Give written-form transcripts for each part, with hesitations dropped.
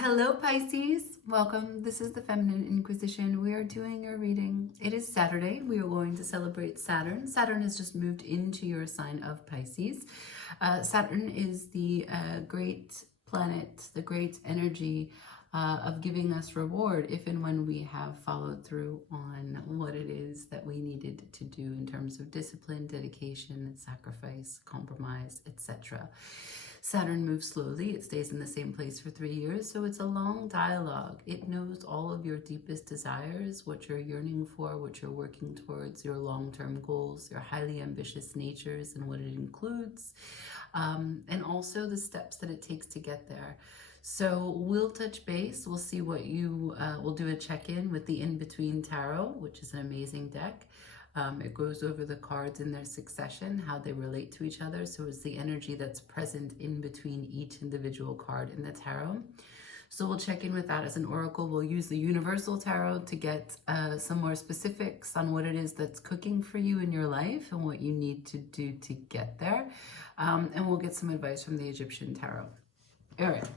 Hello Pisces, welcome. This is the Feminine Inquisition. We are doing a reading. It is Saturday. We are going to celebrate Saturn. Saturn has just moved into your sign of Pisces. Saturn is the great planet, the great energy of giving us reward if and when we have followed through on what it is that we needed to do in terms of discipline, dedication, sacrifice, compromise, etc. Saturn moves slowly. It stays in the same place for 3 years, so it's a long dialogue. It knows all of your deepest desires, what you're yearning for, what you're working towards, your long-term goals, your highly ambitious natures and what it includes, and also the steps that it takes to get there. So we'll touch base. We'll see what you, we'll do a check-in with the In-Between Tarot, which is an amazing deck. It goes over the cards in their succession, how they relate to each other. So it's the energy that's present in between each individual card in the tarot. So we'll check in with that as an oracle. We'll use the Universal Tarot to get some more specifics on what it is that's cooking for you in your life and what you need to do to get there. And we'll get some advice from the Egyptian Tarot. All right.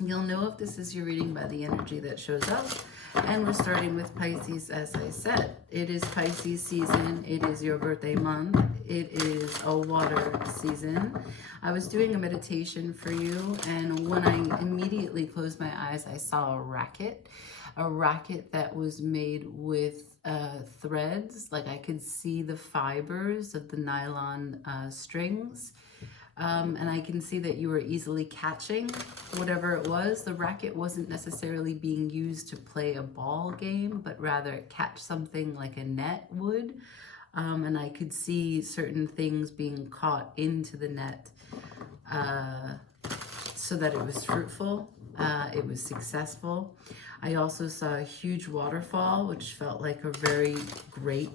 You'll know if this is your reading by the energy that shows up. And we're starting with Pisces, as I said. It is Pisces season. It is your birthday month. It is a water season. I was doing a meditation for you, and when I immediately closed my eyes, I saw a racket that was made with threads. Like I could see the fibers of the nylon strings. And I can see that you were easily catching whatever it was. The racket wasn't necessarily being used to play a ball game, but rather catch something like a net would. And I could see certain things being caught into the net so that it was fruitful. It was successful. I also saw a huge waterfall, which felt like a very great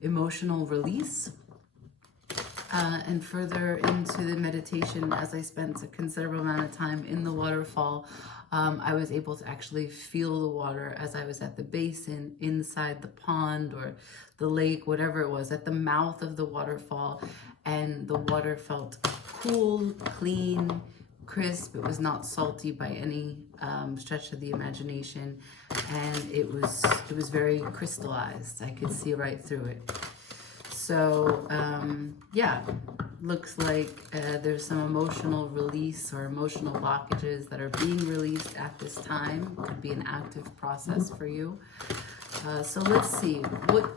emotional release. And further into the meditation, as I spent a considerable amount of time in the waterfall, I was able to actually feel the water as I was at the basin, inside the pond or the lake, whatever it was, at the mouth of the waterfall. And the water felt cool, clean, crisp. It was not salty by any stretch of the imagination. And it was very crystallized. I could see right through it. So, yeah, looks like there's some emotional release or emotional blockages that are being released at this time. Could be an active process for you. So let's see, what's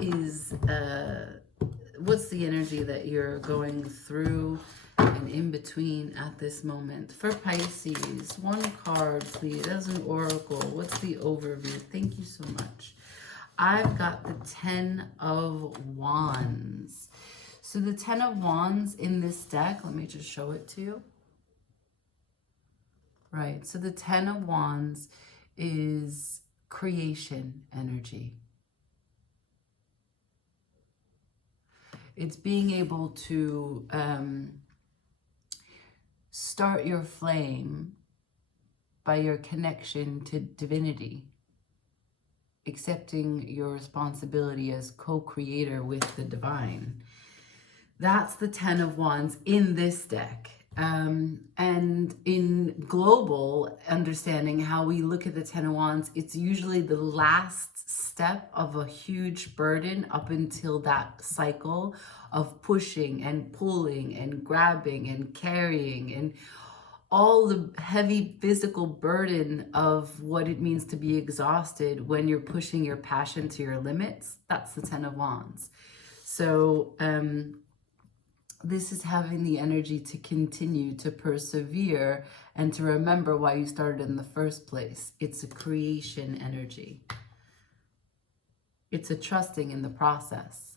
the energy that you're going through and in between at this moment? For Pisces, one card, please, as an oracle. What's the overview? Thank you so much. I've got the 10 of Wands. So the 10 of Wands in this deck, let me just show it to you. Right, so the 10 of Wands is creation energy. It's being able to start your flame by your connection to divinity. Accepting your responsibility as co-creator with the divine. That's the 10 of Wands in this deck. And in global understanding, how we look at the 10 of Wands, it's usually the last step of a huge burden up until that cycle of pushing and pulling and grabbing and carrying and all the heavy physical burden of what it means to be exhausted when you're pushing your passion to your limits. That's the 10 of Wands. So this is having the energy to continue to persevere and to remember why you started in the first place. It's a creation energy. It's a trusting in the process.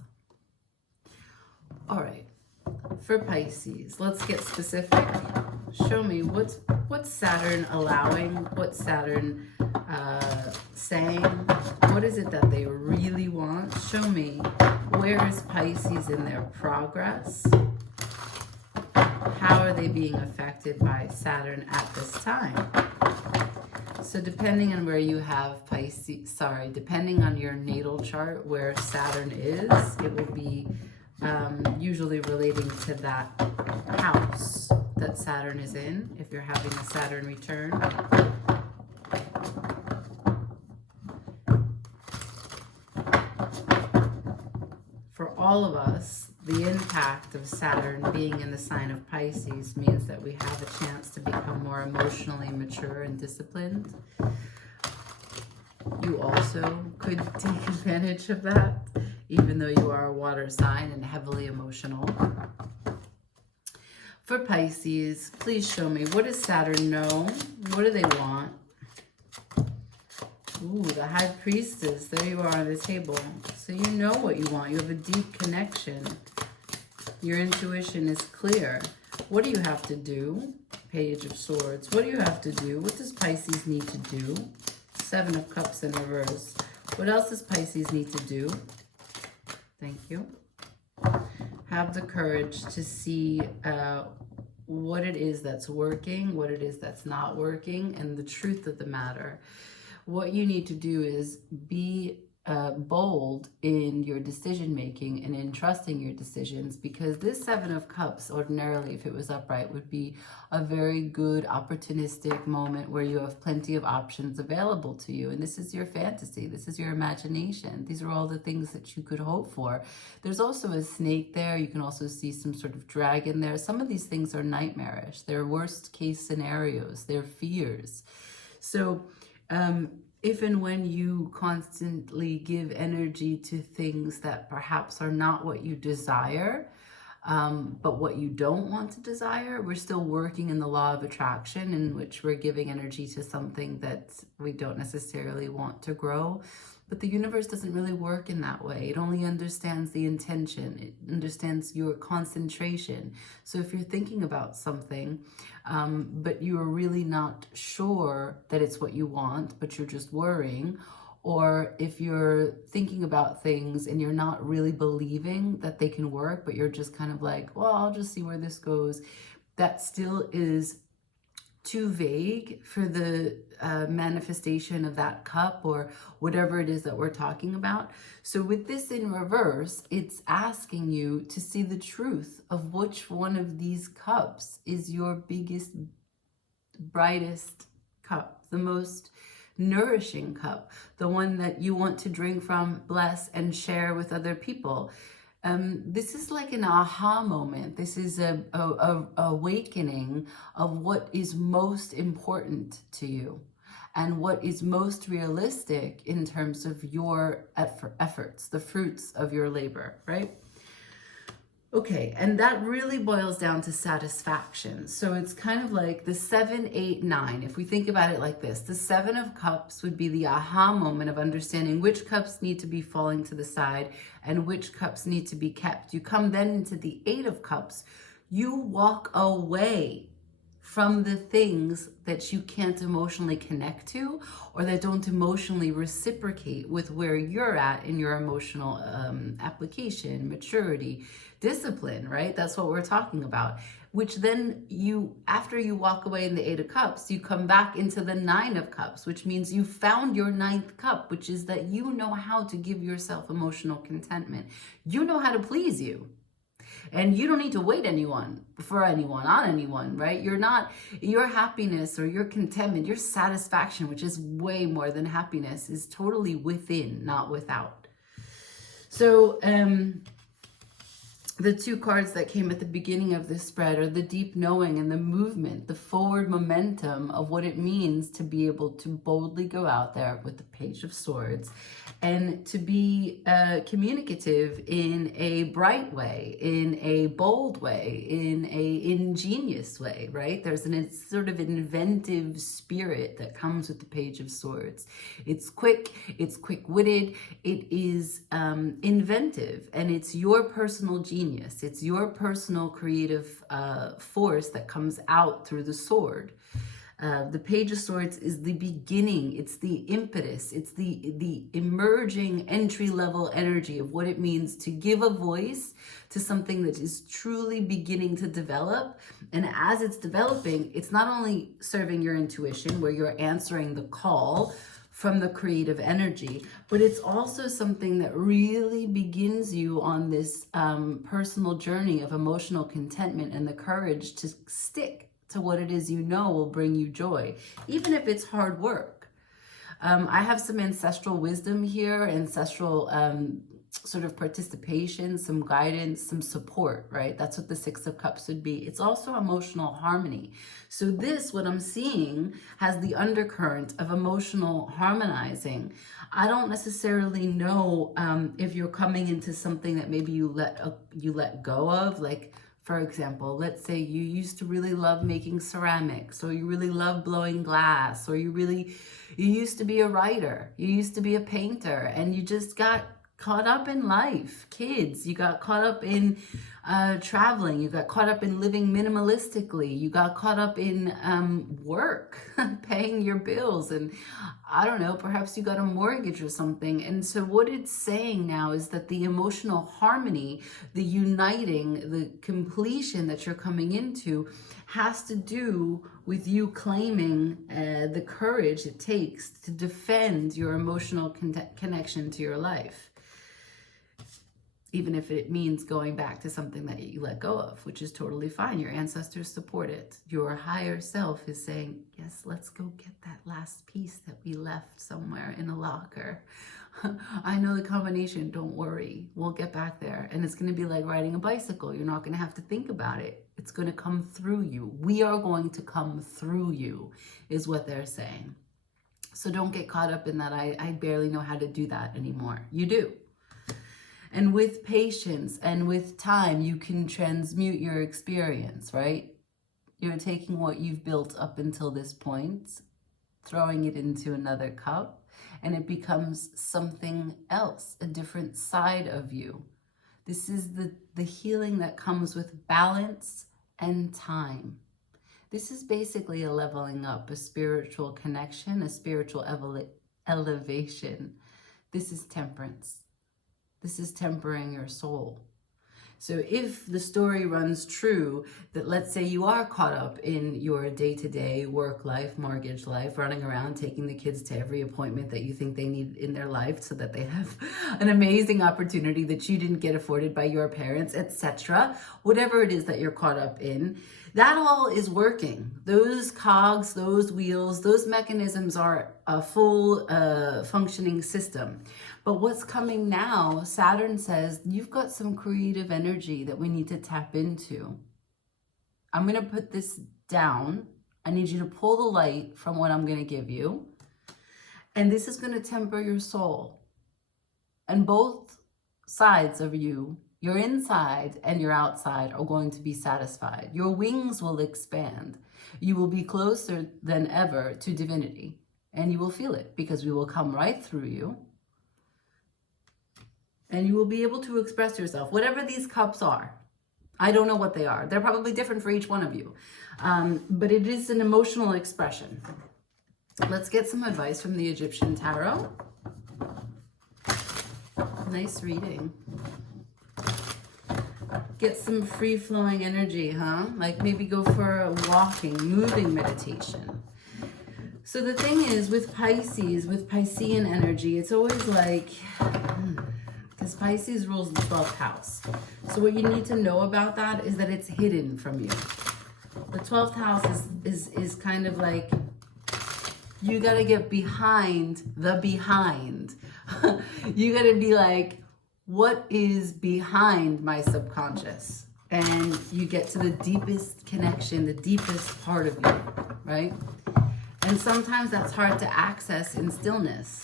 All right, for Pisces, let's get specific. Show me what's Saturn allowing, what's Saturn saying, what is it that they really want? Show me, where is Pisces in their progress? How are they being affected by Saturn at this time? So depending on where you have Pisces, depending on your natal chart where Saturn is, it will be usually relating to that house that Saturn is in, if you're having a Saturn return. For all of us, the impact of Saturn being in the sign of Pisces means that we have a chance to become more emotionally mature and disciplined. You also could take advantage of that, even though you are a water sign and heavily emotional. For Pisces, please show me, what does Saturn know? What do they want? Ooh, the High Priestess. There you are on the table. So you know what you want. You have a deep connection. Your intuition is clear. What do you have to do? Page of Swords. What do you have to do? What does Pisces need to do? Seven of Cups in reverse. What else does Pisces need to do? Thank you. Have the courage to see what it is that's working, what it is that's not working, and the truth of the matter. What you need to do is be bold in your decision making and in trusting your decisions, because this Seven of Cups, ordinarily, if it was upright, would be a very good opportunistic moment where you have plenty of options available to you. And this is your fantasy. This is your imagination. These are all the things that you could hope for. There's also a snake there. You can also see some sort of dragon there. Some of these things are nightmarish. They're worst case scenarios. They're fears. So, if and when you constantly give energy to things that perhaps are not what you desire, but what you don't want to desire, we're still working in the law of attraction, in which we're giving energy to something that we don't necessarily want to grow. But the universe doesn't really work in that way. It only understands the intention. It understands your concentration. So if you're thinking about something, but you're really not sure that it's what you want, but you're just worrying, or if you're thinking about things and you're not really believing that they can work, but you're just kind of like, well, I'll just see where this goes, that still is too vague for the manifestation of that cup or whatever it is that we're talking about. So with this in reverse, it's asking you to see the truth of which one of these cups is your biggest, brightest cup, the most nourishing cup, the one that you want to drink from, bless, and share with other people. This is like an aha moment. This is a awakening of what is most important to you and what is most realistic in terms of your efforts, the fruits of your labor, right? Okay, and that really boils down to satisfaction. So it's kind of like the 7, 8, 9. If we think about it like this, the 7 of Cups would be the aha moment of understanding which cups need to be falling to the side and which cups need to be kept. You come then into the 8 of Cups. You walk away from the things that you can't emotionally connect to or that don't emotionally reciprocate with where you're at in your emotional application, maturity, discipline, right? That's what we're talking about. Which then you, after you walk away in the 8 of Cups, you come back into the 9 of Cups, which means you found your 9th cup, which is that you know how to give yourself emotional contentment. You know how to please you. And you don't need to wait on anyone, right? Your happiness or your contentment, your satisfaction, which is way more than happiness, is totally within, not without. So, the two cards that came at the beginning of this spread are the deep knowing and the movement, the forward momentum of what it means to be able to boldly go out there with the Page of Swords and to be communicative in a bright way, in a bold way, in a ingenious way, right? There's a sort of inventive spirit that comes with the Page of Swords. It's quick, it's quick-witted, it is inventive, and it's your personal genius. It's your personal creative force that comes out through the sword. The Page of Swords is the beginning. It's the impetus. It's the emerging entry-level energy of what it means to give a voice to something that is truly beginning to develop. And as it's developing, it's not only serving your intuition, where you're answering the call from the creative energy, but it's also something that really begins you on this personal journey of emotional contentment and the courage to stick to what it is you know will bring you joy, even if it's hard work. I have some ancestral wisdom here, ancestral sort of participation, some guidance, some support, right? That's what the Six of Cups would be. It's also emotional harmony. So this, what I'm seeing, has the undercurrent of emotional harmonizing. I don't necessarily know if you're coming into something that maybe you let go of, like, for example, let's say you used to really love making ceramics, or you really love blowing glass, or you used to be a writer, you used to be a painter, and you just got caught up in life, kids, you got caught up in traveling, you got caught up in living minimalistically, you got caught up in work, paying your bills, and I don't know, perhaps you got a mortgage or something. And so what it's saying now is that the emotional harmony, the uniting, the completion that you're coming into has to do with you claiming the courage it takes to defend your emotional connection to your life. Even if it means going back to something that you let go of, which is totally fine. Your ancestors support it. Your higher self is saying, yes, let's go get that last piece that we left somewhere in a locker. I know the combination, don't worry. We'll get back there. And it's going to be like riding a bicycle. You're not going to have to think about it. It's going to come through you. We are going to come through you, is what they're saying. So don't get caught up in that. I barely know how to do that anymore. You do. And with patience and with time, you can transmute your experience, right? You're taking what you've built up until this point, throwing it into another cup, and it becomes something else, a different side of you. This is the healing that comes with balance and time. This is basically a leveling up, a spiritual connection, a spiritual elevation. This is temperance. This is tempering your soul. So if the story runs true, that let's say you are caught up in your day-to-day work life, mortgage life, running around, taking the kids to every appointment that you think they need in their life so that they have an amazing opportunity that you didn't get afforded by your parents, etc. Whatever it is that you're caught up in, that all is working. Those cogs, those wheels, those mechanisms are a full functioning system. But what's coming now, Saturn says, you've got some creative energy that we need to tap into. I'm going to put this down. I need you to pull the light from what I'm going to give you. And this is going to temper your soul. And both sides of you, your inside and your outside, are going to be satisfied. Your wings will expand. You will be closer than ever to divinity. And you will feel it because we will come right through you. And you will be able to express yourself, whatever these cups are. I don't know what they are. They're probably different for each one of you. But it is an emotional expression. Let's get some advice from the Egyptian Tarot. Nice reading. Get some free-flowing energy, huh? Like maybe go for a walking, moving meditation. So the thing is, with Pisces, with Piscean energy, it's always like... because Pisces rules the 12th house. So what you need to know about that is that it's hidden from you. The 12th house is kind of like, you got to get behind the behind. You got to be like, what is behind my subconscious? And you get to the deepest connection, the deepest part of you, right? And sometimes that's hard to access in stillness.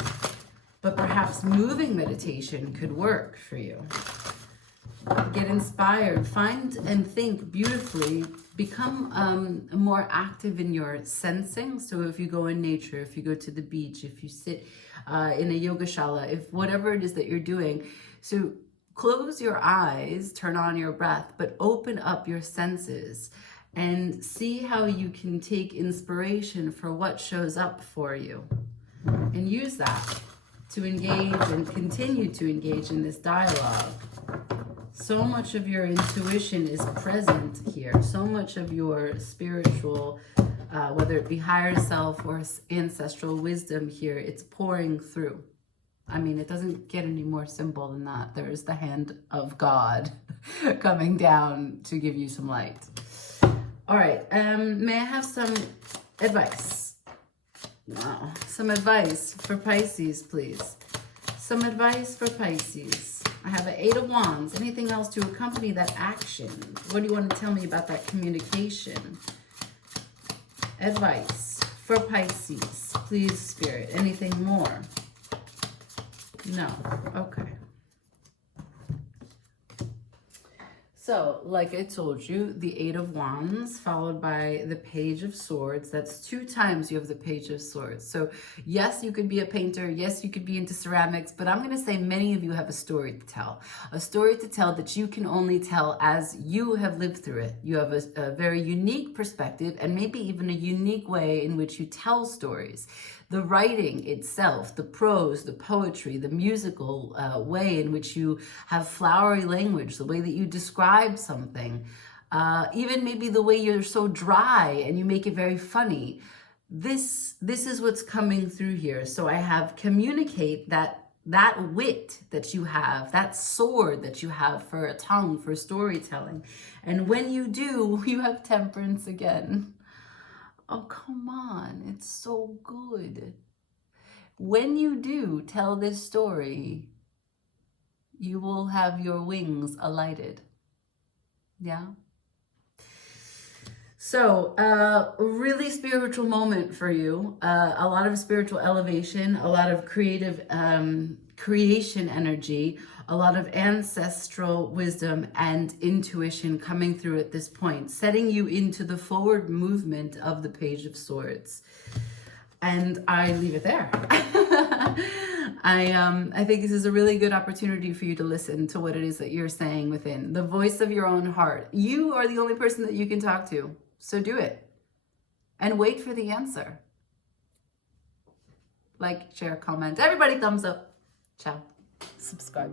But perhaps moving meditation could work for you. Get inspired, find and think beautifully, become more active in your sensing. So if you go in nature, if you go to the beach, if you sit in a yoga shala, if whatever it is that you're doing. So close your eyes, turn on your breath, but open up your senses and see how you can take inspiration for what shows up for you and use that to engage and continue to engage in this dialogue. So much of your intuition is present here. So much of your spiritual whether it be higher self or ancestral wisdom here, it's pouring through. I mean, it doesn't get any more simple than that. There's the hand of God coming down to give you some light. All right, may I have some advice? Wow, some advice for Pisces, please. Some advice for Pisces. I have an 8 of Wands. Anything else to accompany that action? What do you want to tell me about that communication? Advice for Pisces, please, Spirit. Anything more? No. Okay. So, like I told you, the 8 of Wands followed by the Page of Swords. That's 2 times you have the Page of Swords. So, yes, you could be a painter. Yes, you could be into ceramics. But I'm going to say many of you have a story to tell. A story to tell that you can only tell as you have lived through it. You have a very unique perspective and maybe even a unique way in which you tell stories. The writing itself, the prose, the poetry, the musical way in which you have flowery language, the way that you describe something, even maybe the way you're so dry and you make it very funny. This is what's coming through here. So I have communicate that wit that you have, that sword that you have for a tongue, for storytelling. And when you do, you have temperance again. Oh, come on. It's so good. When you do tell this story, you will have your wings alighted. Yeah? So, really spiritual moment for you. A lot of spiritual elevation, a lot of creative creation energy, a lot of ancestral wisdom and intuition coming through at this point, setting you into the forward movement of the Page of Swords. And I leave it there. I think this is a really good opportunity for you to listen to what it is that you're saying within. The voice of your own heart. You are the only person that you can talk to. So do it. And wait for the answer. Like, share, comment. Everybody thumbs up. Ciao. Subscribe.